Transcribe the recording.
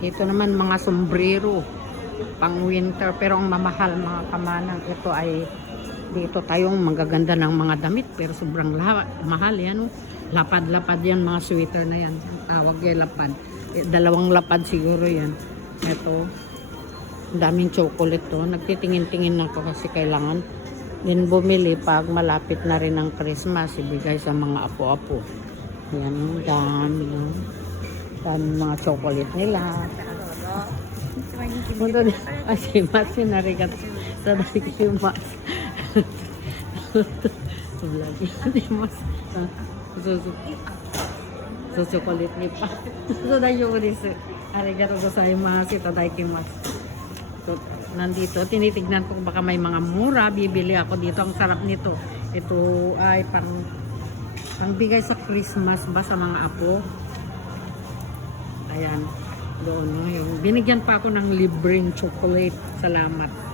Ito naman mga sombrero pang winter. Pero ang mamahal mga kamanang ito ay dito tayong magaganda ng mga damit. Pero sobrang la- mahal yan oh. lapad-lapad yan mga sweater na yan. Ang tawag yung lapad. Eh, dalawang lapad siguro yan. Ito daming chocolate to nagtitingin-tingin ako kasi kailangan din bumili pag malapit na rin ang Christmas. Ibigay sa mga apo-apo. Yan dami oh. Dami mga chocolate nila Mundo de asimasu narigato sa daikimasu. Lagi arimasu. So, so, so, chocolate ni pa. So, dayo desu. Arigato gozaimasu. Itadaikimasu. So, nandito, tinitignan ko baka may mga mura. Bibili ako dito. Ang sarap nito. Ito ay pang pangbigay sa Christmas ba sa mga apo. Ayan. Doon yung binigyan pa ako ng libreng chocolate. Salamat.